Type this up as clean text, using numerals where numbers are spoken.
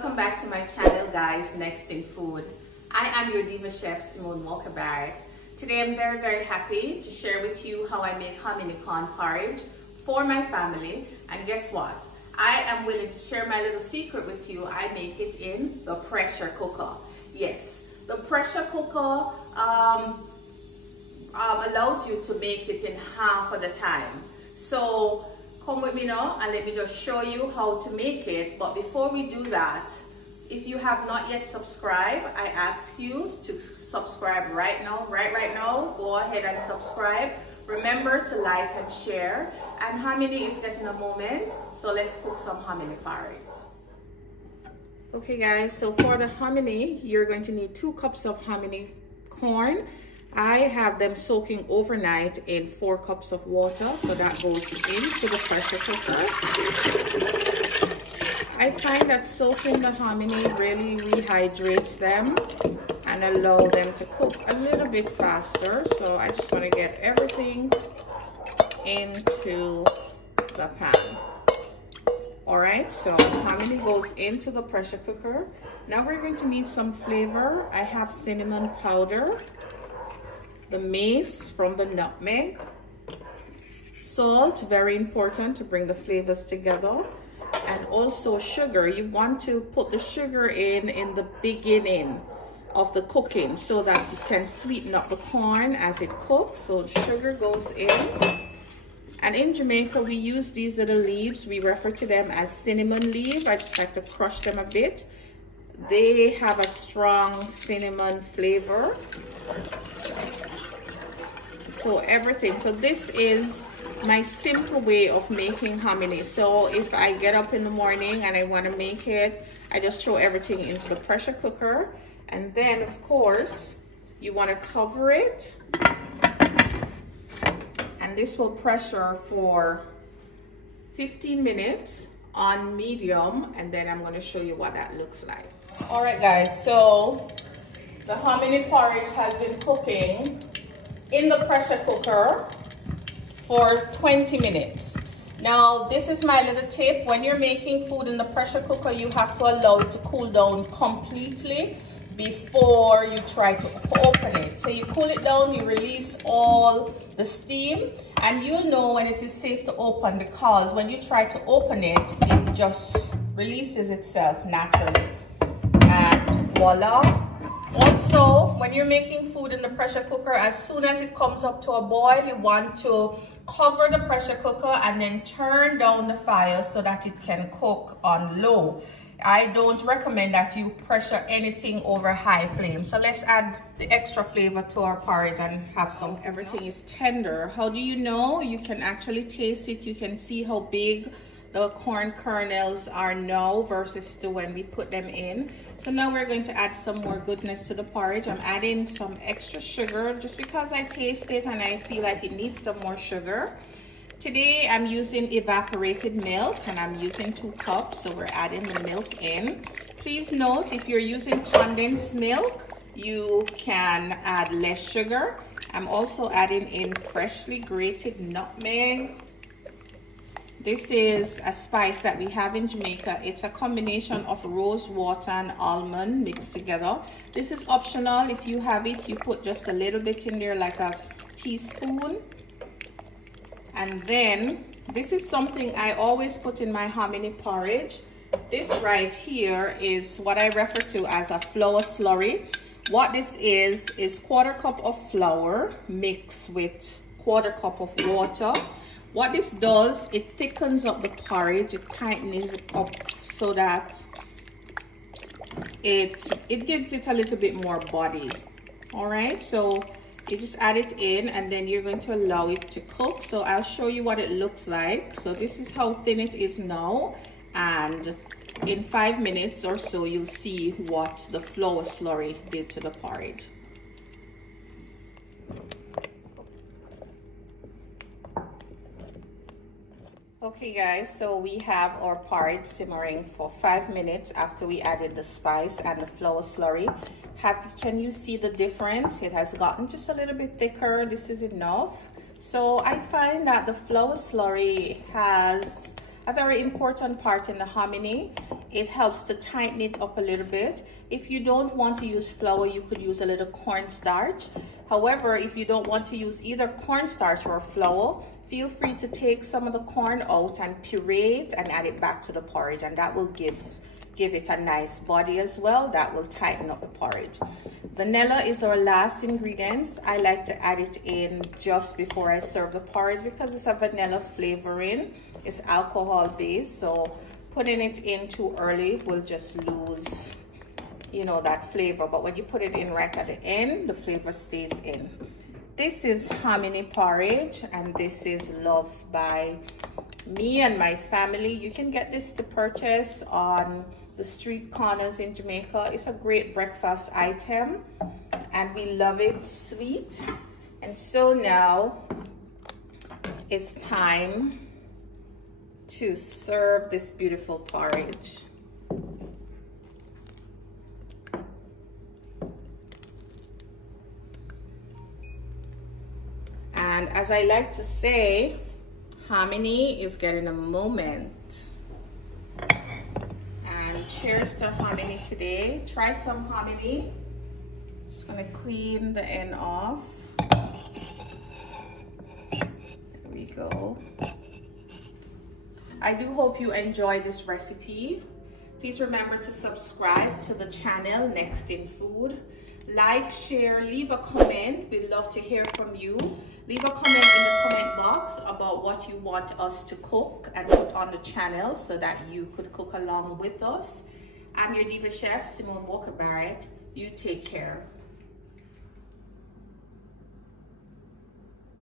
Welcome back to my channel, guys. Next in Food. I am your diva chef, Simone Walker Barrett. Today I'm very happy to share with you how I make hominy corn porridge for my family. And guess what? I am willing to share my little secret with you. I make it in the pressure cooker. Yes, the pressure cooker allows you to make it in half of the time. So come with me now and let me just show you how to make it. But before we do that, if you have not yet subscribed, I ask you to subscribe right now, right now. Go ahead and subscribe. Remember to like and share. And hominy is getting a moment, so let's cook some hominy porridge. Okay guys, so for the hominy, you're going to need 2 cups of hominy corn. I have them soaking overnight in 4 cups of water, so that goes into the pressure cooker. I find that soaking the hominy really rehydrates them and allow them to cook a little bit faster. So I just want to get everything into the pan. Alright, so hominy goes into the pressure cooker. Now we're going to need some flavor. I have cinnamon powder, the mace from the nutmeg, salt, very important to bring the flavors together, and also sugar. You want to put the sugar in the beginning of the cooking so that you can sweeten up the corn as it cooks. So the sugar goes in. And in Jamaica, we use these little leaves. We refer to them as cinnamon leaves. I just like to crush them a bit. They have a strong cinnamon flavor. So everything. So this is my simple way of making hominy. So if I get up in the morning and I want to make it, I just throw everything into the pressure cooker. And then, of course, you want to cover it. And this will pressure for 15 minutes on medium, and then I'm going to show you what that looks like. All right guys, so the hominy porridge has been cooking in the pressure cooker for 20 minutes. Now this is my little tip. When you're making food in the pressure cooker, you have to allow it to cool down completely before you try to open it. So you cool it down, you release all the steam, and you'll know when it is safe to open, because when you try to open it, it just releases itself naturally. And voila. Also, when you're making food in the pressure cooker, as soon as it comes up to a boil, you want to cover the pressure cooker and then turn down the fire so that it can cook on low. I don't recommend that you pressure anything over high flame. So let's add the extra flavor to our porridge and have some. Everything is tender. How do you know? You can actually taste it. You can see how big the corn kernels are now versus to when we put them in. So now we're going to add some more goodness to the porridge. I'm adding some extra sugar just because I taste it and I feel like it needs some more sugar. Today I'm using evaporated milk and I'm using 2 cups, so we're adding the milk in. Please note, if you're using condensed milk, you can add less sugar. I'm also adding in freshly grated nutmeg. This is a spice that we have in Jamaica. It's a combination of rose water and almond mixed together. This is optional. If you have it, you put just a little bit in there, like a teaspoon. And then this is something I always put in my hominy porridge. This right here is what I refer to as a flour slurry. What this is 1/4 cup of flour mixed with 1/4 cup of water. What this does, it thickens up the porridge, it tightens it up so that it gives it a little bit more body. All right, so you just add it in and then you're going to allow it to cook. So I'll show you what it looks like. So this is how thin it is now, and in 5 minutes or so you'll see what the flour slurry did to the porridge. Okay guys, so we have our porridge simmering for 5 minutes after we added the spice and the flour slurry. Can you see the difference? It has gotten just a little bit thicker. This is enough. So I find that the flour slurry has a very important part in the hominy. It helps to tighten it up a little bit. If you don't want to use flour, you could use a little cornstarch. However, if you don't want to use either cornstarch or flour, feel free to take some of the corn out and puree it and add it back to the porridge, and that will give it a nice body as well. That will tighten up the porridge. Vanilla is our last ingredient. I like to add it in just before I serve the porridge because it's a vanilla flavoring. It's alcohol based, so putting it in too early will just lose, you know, that flavor. But when you put it in right at the end, the flavor stays in. This is hominy porridge, and this is loved by me and my family. You can get this to purchase on the street corners in Jamaica. It's a great breakfast item, and we love it sweet. And so now it's time to serve this beautiful porridge. And as I like to say, hominy is getting a moment. And cheers to hominy today. Try some hominy. Just gonna clean the end off. There we go. I do hope you enjoy this recipe. Please remember to subscribe to the channel Next in Food. Like, share, leave a comment. We'd love to hear from you. Leave a comment in the comment box about what you want us to cook and put on the channel so that you could cook along with us. I'm your diva chef, Simone Walker Barrett. You take care.